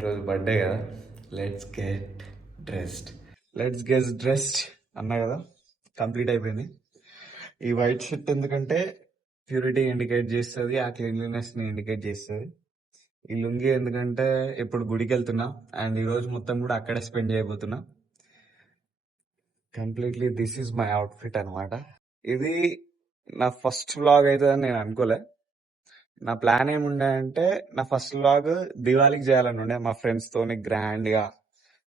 ఈరోజు బర్త్డే కదా. Let's get dressed. Let's get dressed అన్నా కదా, కంప్లీట్ అయిపోయింది. ఈ వైట్ షర్ట్ ఎందుకంటే ప్యూరిటీ ఇండికేట్ చేస్తుంది, ఆ క్లీన్లీనెస్ ని ఇండికేట్ చేస్తుంది. ఈ లుంగి ఎందుకంటే ఇప్పుడు గుడికి వెళ్తున్నా అండ్ ఈ రోజు మొత్తం కూడా అక్కడే స్పెండ్ చేయబోతున్నా. Completely this is my outfit అనమాట. ఇది నా ఫస్ట్ వ్లాగ్ అవుతుందని నేను అనుకోలే. నా ప్లాన్ ఏముండే అంటే నా ఫస్ట్ వ్లాగ్ దివాళీకి చేయాలని ఉండే, మా ఫ్రెండ్స్ తోని గ్రాండ్ గా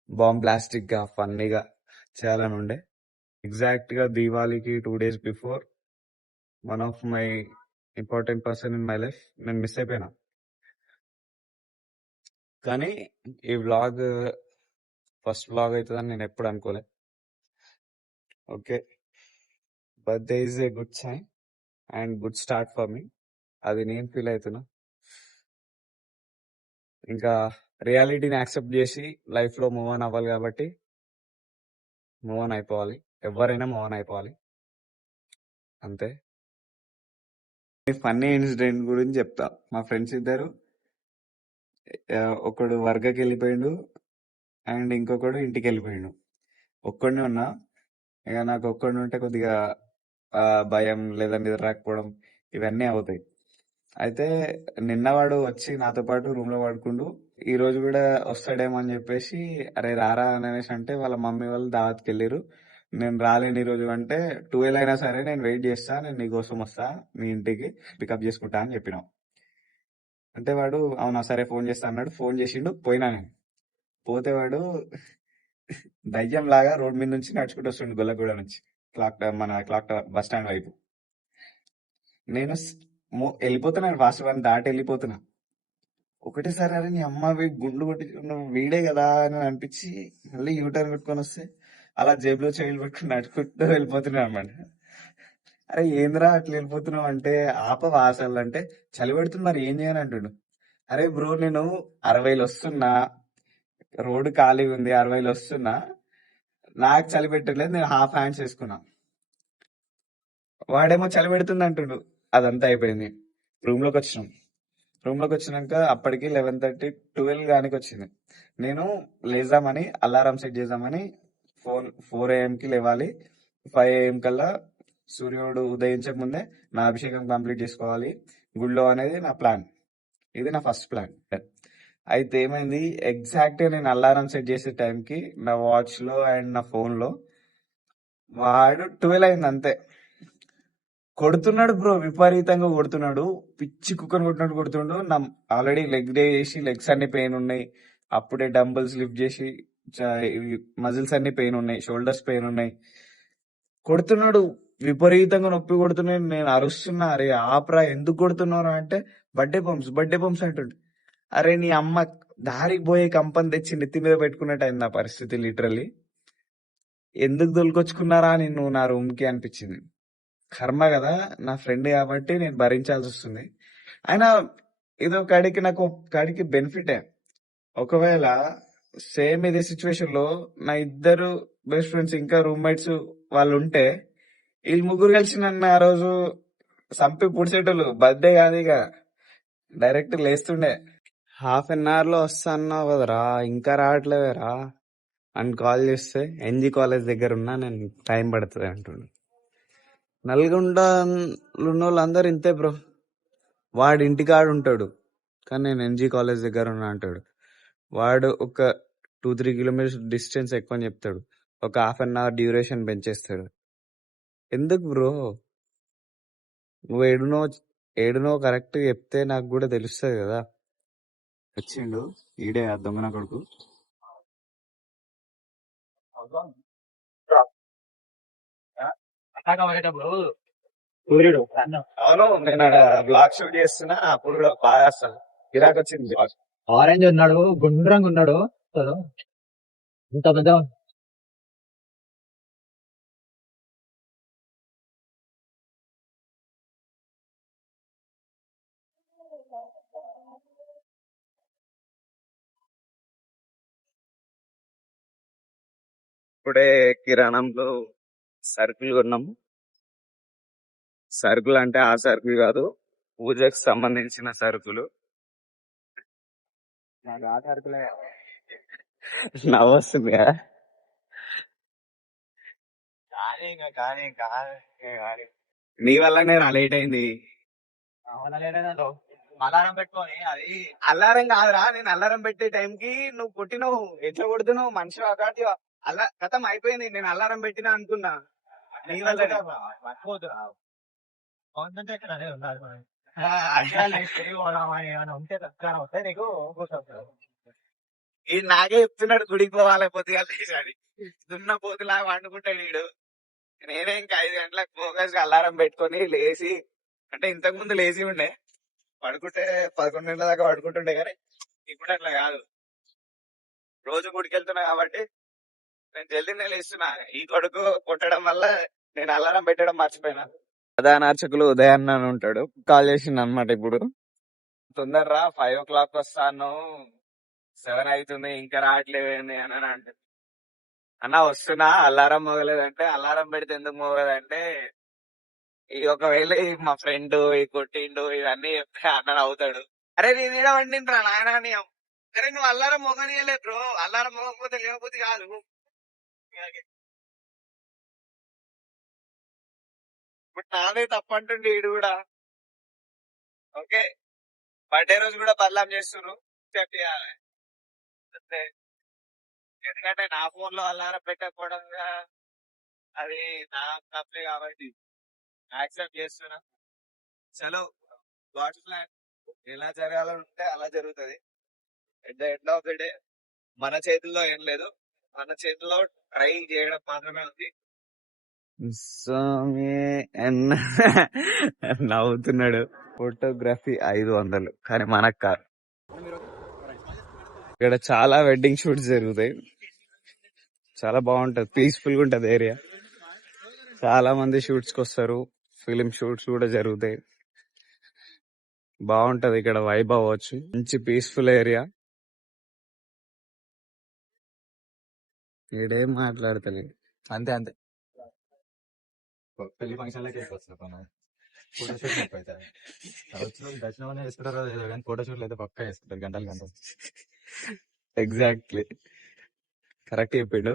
బాంబ్ బ్లాస్టిక్ గా ఫన్నీగా చేయాలని ఉండే. ఎగ్జాక్ట్ గా దీవాళీకి 2 days before one of my important person in my life నేను మిస్ అయిపోయినా. కానీ ఈ వ్లాగ్ ఫస్ట్ వ్లాగ్ అవుతుందని నేను ఎప్పుడు అనుకోలే. Okay, birthday is a good sign and good start for me. అది నేను ఫీల్ అవుతున్నా. ఇంకా రియాలిటీని యాక్సెప్ట్ చేసి లైఫ్ లో మూవ్ ఆన్ అవ్వాలి కాబట్టి మూవ్ ఆన్ అయిపోవాలి. ఎవరైనా మూవ్ ఆన్ అయిపోవాలి, అంతే. ఫన్నీ ఇన్సిడెంట్ గురించి చెప్తా. మా ఫ్రెండ్స్ ఇద్దరు, ఒకడు వర్గకి వెళ్ళిపోయిండు అండ్ ఇంకొకడు ఇంటికి వెళ్ళిపోయిండు. ఒక్కడిని ఉన్నా. ఇక నాకు ఒక్కడిని ఉంటే కొద్దిగా భయం లేదా నిద్ర రాకపోవడం ఇవన్నీ అవుతాయి. అయితే నిన్నవాడు వచ్చి నాతో పాటు రూమ్ లో పడుకుండు. ఈ రోజు కూడా వస్తాడేమో అని చెప్పేసి అరే రారా అని అనేసి అంటే వాళ్ళ మమ్మీ వాళ్ళు దావత్కి వెళ్ళిరు. నేను రాలేను ఈ రోజు అంటే 12 అయినా సరే నేను వెయిట్ చేస్తా, నేను నీకోసం వస్తా మీ ఇంటికి పికప్ చేసుకుంటా అని చెప్పినాం. అంటే వాడు అవునా సరే ఫోన్ చేస్తా అన్నాడు. ఫోన్ చేసిండు, పోయినా నేను. పోతే వాడు దయ్యం లాగా రోడ్ మీద నుంచి నడుచుకుంటూ వస్తుండు గొల్లగూడ నుంచి క్లాక్ టవర్ బస్ స్టాండ్ వైపు. నేను వెళ్ళిపోతున్నా, ఫాస్ట్ వన్ దాటి వెళ్ళిపోతున్నా. ఒకటేసారి అరే నీ అమ్మ గుండు కొట్టించుకున్న వీడే కదా అని అనిపించి మళ్ళీ యూటర్న్ పెట్టుకొని వస్తే అలా జేబులో చేయిలు పెట్టుకుని నడుచుకుంటూ వెళ్ళిపోతున్నాను అనమాట. అరే ఏంద్రా అట్లా వెళ్ళిపోతున్నావు అంటే ఆపవా అసలు అంటే చలి పెడుతుంది మరి ఏం చేయని అంటుండు. అరే బ్రో నేను 60లో వస్తున్నా, రోడ్డు ఖాళీ ఉంది, 60లో వస్తున్నా, నాకు చలి పెట్టలేదు, నేను హాఫ్ హ్యాండ్స్ వేసుకున్నా. వాడేమో చలి పెడుతుంది అంటుండు. అదంతా అయిపోయింది. రూమ్ లోకి వచ్చినాం. రూమ్ లోకి వచ్చినాక అప్పటికి 11:30 12 గానికి వచ్చింది. నేను లేద్దామని అలారం సెట్ చేద్దామని 4 AM కి లేవాలి. 5 AM కల్లా సూర్యుడు ఉదయించక ముందే నా అభిషేకం కంప్లీట్ చేసుకోవాలి గుళ్ళో అనేది నా ప్లాన్. ఇది నా ఫస్ట్ ప్లాన్. అయితే ఏమైంది, ఎగ్జాక్ట్ గా నేను అలారం సెట్ చేసే టైంకి నా వాచ్ లో అండ్ నా ఫోన్ లో వాడు 12 అయింది అంతే. కొడుతున్నాడు బ్రో, విపరీతంగా కొడుతున్నాడు. పిచ్చి కుక్కను కొట్టినట్టు కొడుతుండు. నా ఆల్రెడీ లెగ్ డే చేసి లెగ్స్ అన్ని పెయిన్ ఉన్నాయి. అప్పుడే డంబుల్స్ లిఫ్ట్ చేసి మజిల్స్ అన్ని పెయిన్ ఉన్నాయి, షోల్డర్స్ పెయిన్ ఉన్నాయి. కొడుతున్నాడు, విపరీతంగా నొప్పి కొడుతున్నాడు. నేను అరుస్తున్నా, అరే ఆపరా ఎందుకు కొడుతున్నారా అంటే బర్త్డే పంప్స్ అంటుండు. అరే నీ అమ్మ దారికి పోయే కంపని తెచ్చి నెత్తి మీద పెట్టుకున్నట్టు అయింది నా పరిస్థితి లిటరల్లీ. ఎందుకు దొరికొచ్చుకున్నారా నిన్ను నా రూమ్ కి అనిపించింది. కర్మ కదా, నా ఫ్రెండ్ కాబట్టి నేను భరించాల్సి వస్తుంది. అయినా ఇదో కాడికి నాకు కాడికి బెనిఫిటే. ఒకవేళ సేమ్ ఇదే సిచ్యువేషన్ లో నా ఇద్దరు బెస్ట్ ఫ్రెండ్స్ ఇంకా రూమ్మేట్స్ వాళ్ళు ఉంటే వీళ్ళు ముగ్గురు కలిసి నన్ను ఆ రోజు సంపి పుడిచేటోళ్ళు. బర్త్డే కాదు ఇక, డైరెక్ట్ లేస్తుండే. ½ లో వస్తా అన్నావు కదరా, ఇంకా రావట్లేదురా అని కాల్ చేస్తే ఎన్జీ కాలేజ్ దగ్గర ఉన్నా, నేను టైం పడుతుంది అంటుండు. నల్గొండలో ఉన్న వాళ్ళందరూ ఇంతే బ్రో. వాడు ఇంటికాడు ఉంటాడు కానీ నేను ఎన్జీ కాలేజ్ దగ్గర ఉన్నా అంటాడు. వాడు ఒక 2-3 కిలోమీటర్స్ డిస్టెన్స్ ఎక్కువ అని చెప్తాడు, ఒక ½ డ్యూరేషన్ పెంచేస్తాడు. ఎందుకు బ్రో? నువ్వు ఏడునో కరెక్ట్ చెప్తే నాకు కూడా తెలుస్తుంది కదా. వచ్చిండు ఈడే ఆ దొంగన కొడుకు. సూర్యుడు అవును, నేను బ్లాగ్ షూట్ చేస్తున్నా అప్పుడు కూడా బాగా అసలు గిరాక్ వచ్చింది. ఆరెంజ్ ఉన్నాడు, గుండ్రంగా ఉన్నాడు. అసలు ఇంత పెద్ద ఇప్పుడే కిరాణంలో సరుకులు కొన్నాము. సరుకులు అంటే ఆ సరుకులు కాదు, పూజకు సంబంధించిన సరుకులు. నాకు ఆట ఆడుతులే నవ్వు వస్తుంది కదా? కానీ ఇంకా కానీ కానీ నీ వల్లనే రా లేట్ అయింది. అలారం పెట్టుకొని అది అల్లారం కాదురా, నేను అల్లారం పెట్టే టైంకి నువ్వు కొట్టినావు. ఎట్లా కొడుతున్నావు మనిషి ఒకటి అలా కథం అయిపోయింది. నేను అల్లారం పెట్టినా అనుకున్నా. నీ వల్లనే. మర్చిపోతురా కాన్సన్ట్రేషన్ అనేది ఉండాలి మనకి. ఆ, ఏమైనా ఉంటే తక్కువ వస్తే నీకు కూర్చోవచ్చు. ఈ నాకే చెప్తున్నాడు గుడికి పోవాలి పొద్దుగా లేచాడు. దున్న పోతులా వండుకుంటాడు వీడు. నేనే ఇంకా 5 గంటలకు ఫోకస్ అల్లారం పెట్టుకొని లేచి, అంటే ఇంతకు ముందు లేచి ఉండే, పడుకుంటే 11 గంటల దాకా పడుకుంటుండే. కానీ ఇప్పుడు అట్లా కాదు. రోజు గుడికి వెళ్తున్నా కాబట్టి నేను జల్దీనే లేస్తున్నా. ఈ కొడుకు కొట్టడం వల్ల నేను అల్లారం పెట్టడం మర్చిపోయినా. ప్రధాన అర్చకులు ఉదయాన్న అని ఉంటాడు, కాల్ చేసిండు అనమాట. ఇప్పుడు తొందరరా 5 o'clock వస్తాను, 7 అవుతుంది ఇంకా రావట్లేదండి అని అంటే, అన్న వస్తున్నా, అలారం మోగలేదంటే. అలారం పెడితే ఎందుకు మోగలేదంటే, ఈ ఒకవేళ ఈ మా ఫ్రెండ్ ఈ కొట్టిండు ఇవన్నీ చెప్తే అన్న అవుతాడు. అరే నేను ఈడ వండిండ్రా నాయన అని. అరే నువ్వు అల్లారం మోగనియలేదు బ్రో, అల్లారం మోగకపోతే లేకపోతే కాదు. ఇప్పుడు నాదే తప్పు అంటుండే ఈడు కూడా. ఓకే, బర్త్డే రోజు కూడా బదలాం చేస్తున్నారు. చెప్పాలి. అంతే. ఎందుకంటే నా ఫోన్ లో అల్లారం పెట్టకపోవడం అది నా తప్పే కాబట్టి యాక్సెప్ట్ చేస్తున్నా. చలో, గాడ్స్ ప్లాన్ ఎలా జరగాలంటే అలా జరుగుతుంది. At the end of the day మన చేతుల్లో ఏం లేదు, మన చేతుల్లో ట్రై చేయడం మాత్రమే ఉంది. స్వామి నవ్వుతున్నాడు. ఫోటోగ్రఫీ 500, కానీ మనకు కాదు. ఇక్కడ చాలా వెడ్డింగ్ షూట్స్ జరుగుతాయి. చాలా బాగుంటది, పీస్ఫుల్ గా ఉంటది ఏరియా. చాలా మంది షూట్స్ కి వస్తారు. ఫిలిం షూట్స్ కూడా జరుగుతాయి. బాగుంటది ఇక్కడ, వైబ్ అవ్వచ్చు. మంచి పీస్ఫుల్ ఏరియా. ఈడేం మాట్లాడతలేదు. అంతే అంతే పెళ్లి ఫంక్షన్ లకి వస్తారు ఫోటోషూట్ ఎక్కువ అవుతాయి. వచ్చిన దర్శనం అనేది వేసుకుంటారో లేదో కానీ ఫోటోషూట్లు అయితే పక్కా వేసుకుంటారు గంటలు గంటలు. ఎగ్జాక్ట్లీ కరెక్ట్ చెప్పిండు.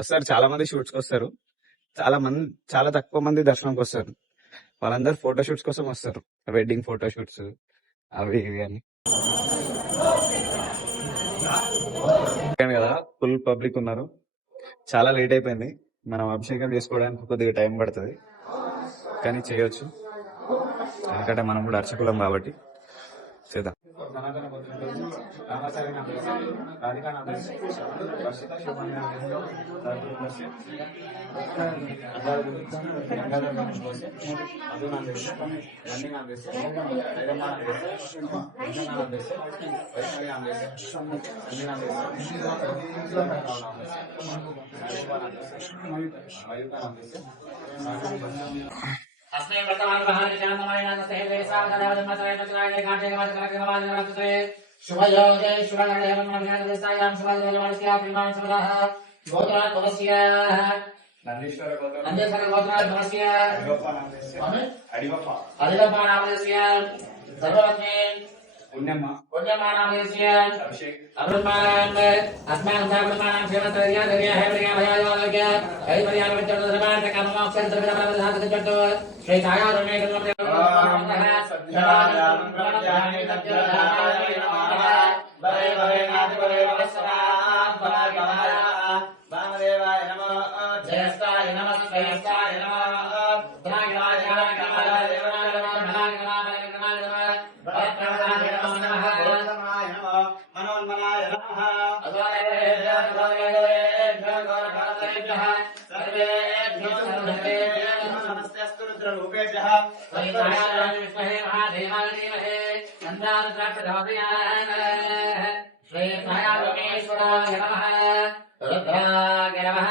వస్తారు, చాలా మంది షూట్స్ కి వస్తారు. చాలా తక్కువ మంది దర్శనంకి వస్తారు. వాళ్ళందరూ ఫోటో షూట్స్ కోసం వస్తారు, వెడ్డింగ్ ఫోటో షూట్స్ అవి ఇవి అని. కదా, ఫుల్ పబ్లిక్ ఉన్నారు. చాలా లేట్ అయిపోయింది. మనం అభిషేకం చేసుకోవడానికి కొద్దిగా టైం పడుతుంది, కానీ చేయొచ్చు. ఎందుకంటే మనం కూడా అర్చకులం కాబట్టి చేద్దాం. अस्मिन् वर्तमानमहान् शान्तमायनस्य साधनावधमसयतसरायकाण्डे शुभयोगे शुभगणेवन्मभिनन्दस्तायां शुभयोगस्य प्रिमांसवदः गोत्रात्मस्य नन्देश्वर गोत्रात्मस्य अडिगप्पानामस्य सर्ववत्ने पुण्यमानामस्य अरुणमानाम् अस्माकं साकुलमानां सेवतर्या दर्या हैवर्या भयायोग्य ऐश्वर्यावच्चर्दसमार्थकाममोक्षन्तर्विदपरवधातकट्टो श्री छायारुणे जयस्ताय नमः श्रेयस्ताय श्रीमहादेवाय नमः रुद्राय नमः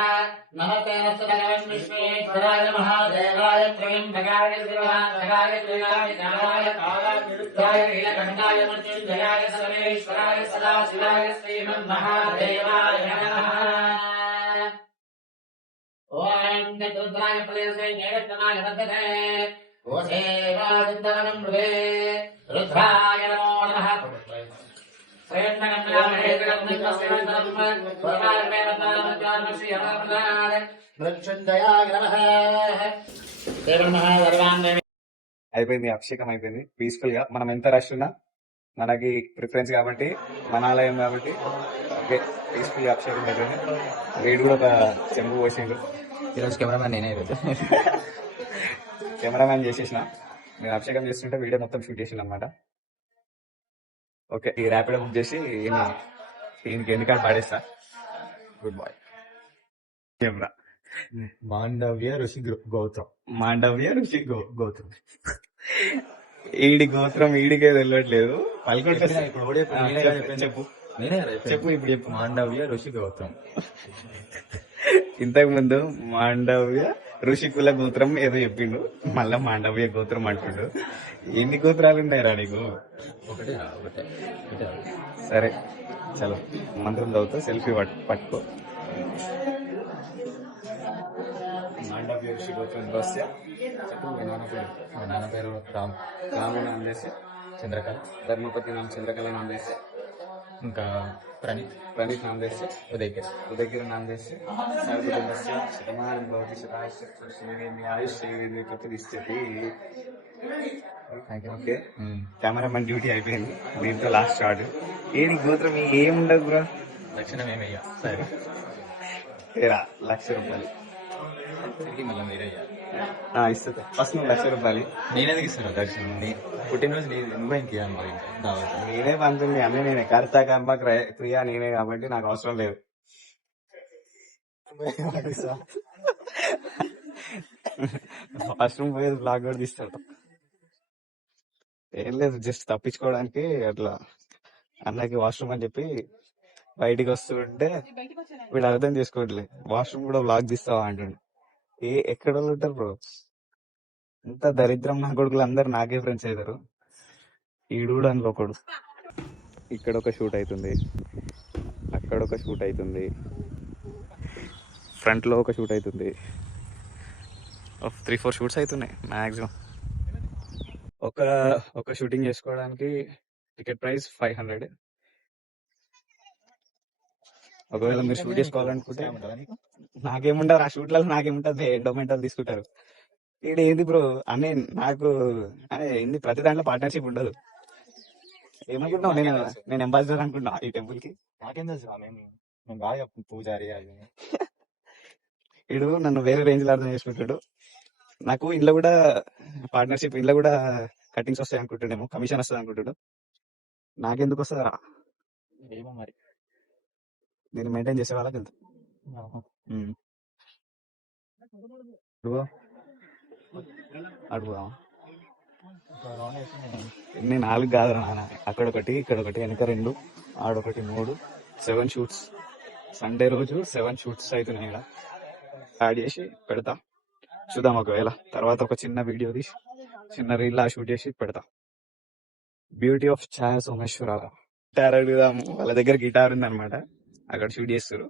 नमस्ते भगवान् विश्वेश्वराय महादेवाय त्र्यम्बकाय शिवाय त्रिनाय कालाय नीलकण्ठाय मृत्युञ्जयाय सर्वेश्वराय सदाशिवाय श्रीमन्महादेवाय नमः। ओम रुद्राय प्रियसे जयतनाय वर्धते ओसेवादिन्दवनं मृगे रुद्राय नमो नमः। అయిపోయింది, అభిషేకం అయిపోయింది పీస్ఫుల్ గా. మనం ఎంత రష్ ఉన్నా మనకి ప్రిఫరెన్స్ కాబట్టి, మన ఆలయం కాబట్టి ఓకే, పీస్ఫుల్ గా అభిషేకం అయిపోయింది. వీడు కూడా ఒక చెంబు పోసిండు. ఈరోజు కెమెరామ్యాన్ నేనే ఈరోజు. కెమెరామ్యాన్ చేసేసిన, నేను అభిషేకం చేస్తుంటే వీడియో మొత్తం షూట్ చేసిన అనమాట. ఓకే, ఈ ర్యాపిడో బుక్ చేసి ఈయనకి ఎన్ని కార్డు పాడేస్తా. Good boy. Camera Mandavya Rishi Gautam. Mandaviya Rishi Gautam. ఈడి గోత్రం ఈడికే తెలియట్లేదు. పలుకుంటే ఇప్పుడు కూడా చెప్పు, నేనే కదా చెప్పాను. చెప్పు నేనే కదా చెప్పాను. చెప్పు ఇప్పుడు చెప్పు. మాండవ్య ఋషి గౌతమ్. ఇంతకు ముందు మాండవ్య ఋషికుల గోత్రం ఏదో చెప్పిండు, మళ్ళా మాండవ్య గోత్రం అంటుండు. ఎన్ని గోత్రాలు ఉన్నాయిరా నీకు? ఒకటే ఒకటే ఒకటే. సరే చలో, మంత్రం చదువుతా, సెల్ఫీ పట్టుకో. మాండవ్య ఋషి గోత్రం దోస్య చెప్పు. మీ నాన్న పేరు? మా నాన్న పేరు రామ్. రాము నామ దేశ, చంద్రకళ. ధర్మపతి నామ చంద్రకళ నామ దేశ, ఇంకా ప్రణీత్. ప్రణీత్ నామ దేశ, ఉదయ్. ఉదయగిరి నామ దేశ. సర్వకుటుంబస్య Shatamanam Bhavati శతాయుష్యేంద్రియ ఆయుష్యేంద్రియ ప్రతిష్టతి. Okay, cameraman duty అయిపోయింది, దీంతో లాస్ట్ షాట్. ఏది గోత్రం ఏముండదు బ్రో, దక్షిణం ఏమయ్యా సరే. తేరా ₹1,00,000 తిరిగి మళ్ళీ మీరే అయ్యా. ఇస్తుంది. ఫస్ట్ నువ్వు ₹1,00,000. నేనెందుకు ఇస్తున్నాను దక్షిణం? పుట్టినరోజు నువ్వే ఇంక మరి దావత్. నేనే పంతుంది, అన్నీ నేనే. కర్త కర్మ క్రియ నేనే కాబట్టి నాకు అవసరం లేదు. ఫస్ట్ రూమ్ పోయేది బ్లాగ్ కూడా తీస్తాడు. ఏం లేదు, జస్ట్ తప్పించుకోవడానికి అట్లా అన్నకి వాష్రూమ్ అని చెప్పి బయటికి వస్తుంటే వీడు అర్థం చేసుకోవట్లే, వాష్రూమ్ కూడా బ్లాగ్ తీస్తావా అంటుండు. ఎక్కడ వాళ్ళు ఉంటారు బ్రో, ఇంత దరిద్రం నా కొడుకులు అందరు నాకే ఫ్రెండ్స్ అవుతారు. ఈడు కూడా అందులో ఒకడు. ఇక్కడ ఒక షూట్ అవుతుంది, అక్కడ ఒక షూట్ అవుతుంది, ఫ్రంట్ లో ఒక షూట్ అవుతుంది. 3-4 షూట్స్ అవుతున్నాయి మ్యాక్సిమం. ఒక షూటింగ్ చేసుకోవడానికి టికెట్ ప్రైస్ 500. ఒకవేళ మీరు షూట్ చేసుకోవాలనుకుంటే నాకేముంటారు ఆ షూట్లలో, నాకేముంటుంది, డొమెంటోలు తీసుకుంటారు. ఇక్కడ ఏంది బ్రో అని నాకు ఏంది, ప్రతి దాంట్లో పార్ట్నర్షిప్ ఉండదు. ఏమనుకుంటున్నావు, నేను అంబాసిడర్ అనుకుంటున్నా ఈ టెంపుల్ కి. నాకేం తెలుసు, మేము బాగా పూజారి అది. వీడు నన్ను వేరే రేంజ్ లో అర్థం చేసుకుంటాడు. నాకు ఇంట్లో కూడా పార్ట్నర్షిప్, ఇంట్లో కూడా కటింగ్స్ వస్తాయి అనుకుంటాడేమో, కమిషన్ వస్తుంది అనుకుంటాడు. నాకెందుకు వస్తుందా, ఏమో మరి. దీన్ని మెయింటైన్ చేసే వాళ్ళకి వెళ్తా. అడుగుదాం. ఎన్ని 4 కాదు నాన్న, అక్కడొకటి ఇక్కడొకటి వెనక 2 ఆడొకటి 3 7 షూట్స్. సండే రోజు 7 షూట్స్ అవుతున్నాయి. ఇక్కడ యాడ్ చేసి పెడతా, చూద్దాం. ఒకవేళ తర్వాత ఒక చిన్న వీడియో తీసి చిన్న రీల్ షూట్ చేసి పెడతా. Beauty of Chhaya Someswararao. Guitar అడుగుదాము, వాళ్ళ దగ్గర గిటార్ ఉందన్నమాట, అక్కడ షూట్ చేస్తారు.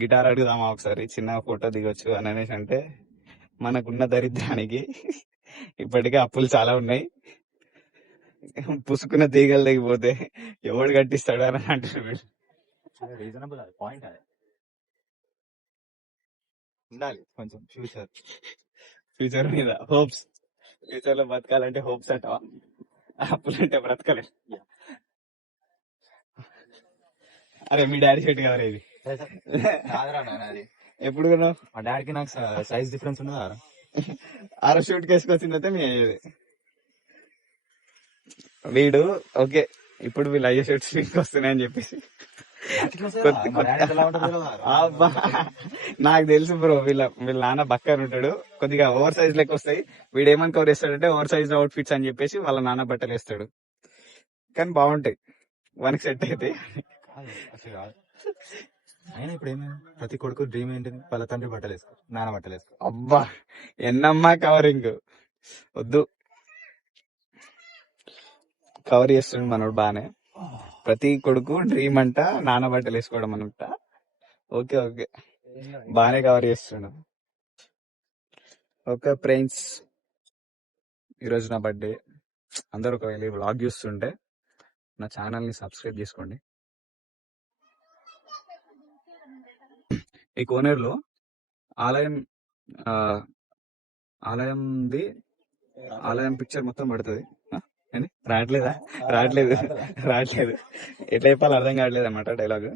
గిటార్ అడుగుదామా ఒకసారి, చిన్న ఫోటో దిగొచ్చు అని అనేసి అంటే, మనకున్న దరిద్రానికి ఇప్పటికే అప్పులు చాలా ఉన్నాయి, పుసుకున్న తీగలు దిగిపోతే ఎవడు కట్టిస్తాడు అని అంటున్నాడు. రీజనబుల్ పాయింట్ అది ఉండాలి కొంచెం. ఫ్యూచర్ మీద హోప్స్, ఫ్యూచర్ లో బతకాలంటే హోప్స్ అంటావా, అప్పులంటే బ్రతకలే. అరే మీ డాడీ షర్ట్ కదా ఇది, ఎప్పుడు కొన్నావు? మా డాడీకి నాకు సైజ్ డిఫరెన్స్ ఉన్నదా? 6 షూట్ కేసుకొచ్చిందైతే మీ అయ్యేది. వీడు ఓకే, ఇప్పుడు వీళ్ళు అయ్యే షర్ట్స్ మీకు వస్తున్నాయని చెప్పేసి అబ్బా, నాకు తెలుసు బ్రో, వీళ్ళ నాన్న బక్కర్ ఉంటాడు, కొద్దిగా ఓవర్ సైజ్ లెక్క వస్తాయి. వీడు ఏమని కవర్ చేస్తాడంటే ఓవర్ సైజ్ అవుట్ ఫిట్స్ అని చెప్పేసి వాళ్ళ నాన్న బట్టలు వేస్తాడు, కానీ బాగుంటాయి, మనకి సెట్ అయితే. అయినా ఇప్పుడు ఏమైంది, ప్రతి కొడుకు డ్రీమ్ ఏంటిది, వాళ్ళ తండ్రి బట్టలు వేసుకో, నాన్న బట్టలు వేసుకో. అబ్బా ఎన్నమ్మా కవరింగ్ వద్దు, కవర్ చేస్తుండు మనోడు బానే. ప్రతి కొడుకు డ్రీమ్ అంట నాన్న బట్టలు వేసుకోవడం అనమాట. ఓకే ఓకే, బానే కవర్ చేస్తుండు. ఓకే ఫ్రెండ్స్, ఈరోజు నా బర్త్డే. అందరూ ఒకవేళ వ్లాగ్ చూస్తుంటే నా ఛానల్ని సబ్స్క్రైబ్ చేసుకోండి. ఈ కోనేరులో ఆలయం ఆ, ఆలయంది ఆలయం పిక్చర్ మొత్తం పడుతుంది. ఏంది? రావట్లేదు రావట్లేదు ఎట్లా చెప్పాలి అర్థం కావట్లేదు అనమాట డైలాగ్.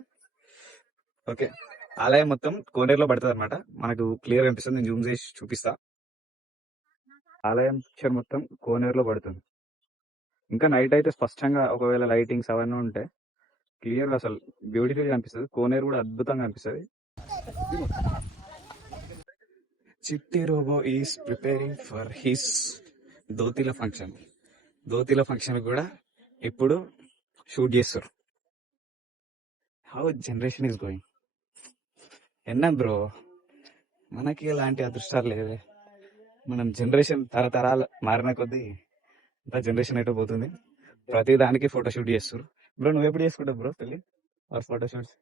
ఓకే, ఆలయం మొత్తం కోనేరులో పడుతుంది అనమాట. మనకు క్లియర్ అనిపిస్తుంది, నేను జూమ్ చేసి చూపిస్తా. ఆలయం పిక్చర్ మొత్తం కోనేరులో పడుతుంది. ఇంకా నైట్ అయితే స్పష్టంగా, ఒకవేళ లైటింగ్స్ అవన్నీ ఉంటే క్లియర్ అసలు బ్యూటిఫుల్ గా అనిపిస్తుంది. కోనేరు కూడా అద్భుతంగా అనిపిస్తుంది. Chitti robo is preparing for his దోతిల ఫంక్షన్. దోతిల ఫంక్షన్ కూడా ఇప్పుడు షూట్ చేస్తారు. How generation is going. ఎన్నా బ్రో, మనకి ఎలాంటి అదృష్టాలు లేవే. మనం జనరేషన్ తరతరాలు మారిన కొద్దీ అంతా జనరేషన్ అయితే పోతుంది. ప్రతి దానికి ఫోటో షూట్ చేస్తారు. బ్రో నువ్వు ఎప్పుడు చేసుకుంటావు బ్రో పెళ్ళి ఆర్ ఫోటో షూట్స్?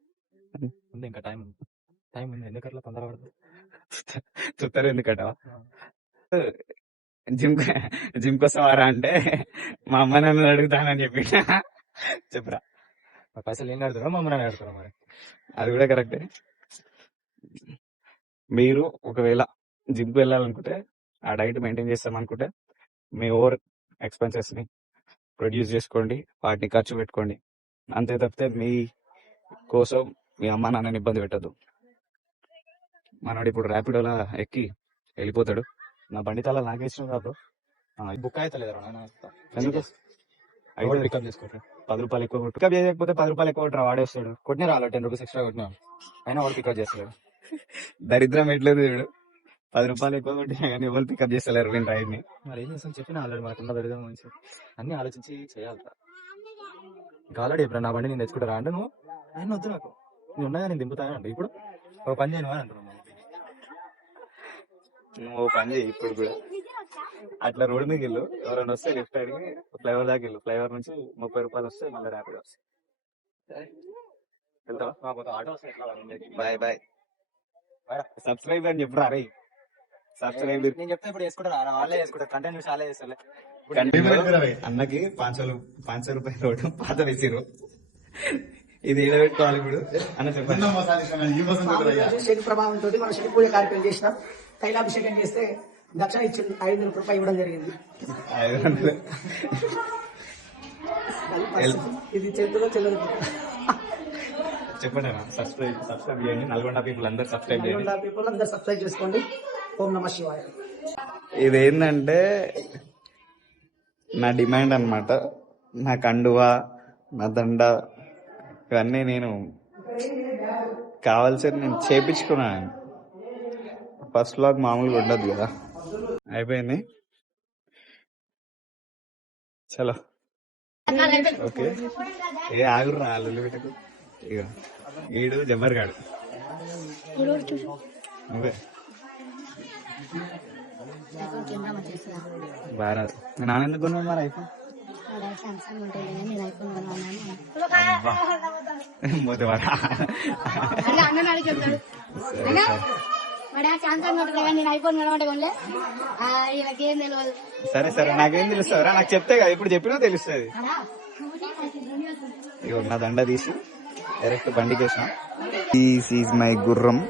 ఉంది ఇంకా టైం ఉంది, ఎందుకట్లా తొందర పడుతుంది. చూస్తారు ఎందుకట జిమ్ కోసం ఆరా అంటే మా అమ్మ నన్ను అడుగుతానని చెప్పి చెప్పరా. పైసలు ఏం ఆడుతున్నా మమ్మల్ని ఆడుతున్నా మరి. అది కూడా కరెక్టే. మీరు ఒకవేళ జిమ్ కి వెళ్ళాలనుకుంటే, ఆ డైట్ మెయింటైన్ చేస్తాం అనుకుంటే, మీ ఓవర్ ఎక్స్పెన్సెస్ ని ప్రొడ్యూస్ చేసుకోండి, వాటిని ఖర్చు పెట్టుకోండి. అంతే తప్పితే మీ కోసం మీ అమ్మ నాన్నని ఇబ్బంది పెట్టద్దు. మనోడు ఇప్పుడు ర్యాపిడోలా ఎక్కి వెళ్ళిపోతాడు. నా బండి తాళాలు నాకే ఇష్టం కాదు. బుక్ అయితే లేదా ఎందుకు అయితే అయితే పికప్ చేసుకుంటాను. 10 రూపాయలు ఎక్కువ కొట్టు. పికప్ చేయకపోతే 10 రూపాయలు ఎక్కువ కొట్టరా, వాడే వస్తాడు. కొట్టినా రాలే, 10 రూపీస్ ఎక్స్ట్రా కొట్టినా అయినా వాడు పికప్ చేస్తాడు. దరిద్రం ఎట్లేదు వీడు. 10 రూపాయలు ఎక్కువ కొట్టినా కానీ ఎవరు పికప్ చేస్తలేరు వీని రైడ్ ని. మరి ఏం చేస్తాను చెప్పిన ఆల్రెడీ మనకున్న దరిద్రం మంచి అన్ని ఆలోచించి చేయాలి. ఇంకా ఆల్రెడీ ఇప్పుడు నా బండి నేను తెచ్చుకుంటారా అంటే నువ్వు ఆయన వద్దు, నాకు నేను ఉండగా నేను దింపుతాను అంటే ఇప్పుడు ఒక పని చేయను అని అంటున్నాను. నువ్వు ఓ పని చేయి, ఇప్పుడు కూడా అట్లా రోడ్డు మీద వెళ్ళు, ఎవరైనా వస్తే లెఫ్ట్ అడిగి ఫ్లైఓవర్ దాకా వెళ్ళు. ఫ్లైఓవర్ నుంచి 30 రూపాయలు వస్తే మళ్ళీ ర్యాపిడో వస్తాయి. వెళ్తావా? కాకపోతే ఆటో వస్తే ఎట్లా బాయ్ బాయ్. సబ్స్క్రైబ్ అని చెప్పరా రే. సబ్స్క్రైబ్ నేను చెప్తే ఇప్పుడు వేసుకుంటారా, వాళ్ళే వేసుకుంటారు, కంటెంట్ చూసి వాళ్ళే చేస్తారు. అన్నకి 500 రూపాయలు రోడ్డు పాత వేసిరు. ఇది ఏదో పెట్టుకోవాలి ఇప్పుడు అన్న చెప్పండి. శని ప్రభావంతో మనం శని పూజ కార్యక్రమం చేసినాం. తైలాభిషేకం చేస్తే దక్షిణ ఇచ్చి 500 రూపాయలు ఇవ్వడం జరిగింది. 500. అది పరిస్థితి. ఇది చెల్లుతుందో చెల్లదు. చెప్పండి అన్న. సబ్స్క్రైబ్ చేయండి. నల్గొండ పీపుల్ అందరు సబ్స్క్రైబ్ చేయండి. పీపుల్ అందరు సబ్స్క్రైబ్ చేసుకోండి. ఓం నమ శివాయ. ఇదేంటంటే నా డిమాండ్ అన్నమాట. నా కండువా, నా దండ, ఇవన్నీ నేను కావాల్సిన నేను చేపించుకున్నాను. ఫస్ట్ వ్లాగ్ మామూలుగా ఉండదు కదా. అయిపోయింది, చలో ఓకే. ఏ ఆగుర్రా అల్లు పెట్టకు. ఇక ఈడు జబ్బర్ గాడు నువ్వే బాగా. నాన్న ఎందుకు కొన్నావు మరి ఐఫోన్? మోతేవాడా? సరే సరే, నాకేం తెలుస్తుందిరా, నాకు చెప్తే కదా, ఇప్పుడు చెప్పినా తెలుస్తుంది. ఇగో నా దండ తీసి డైరెక్ట్ బండికి వేసిన. దిస్ ఈజ్ మై గుర్రం,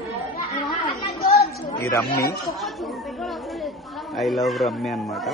ఈ రమ్మి. ఐ లవ్ రమ్మి అన్నమాట.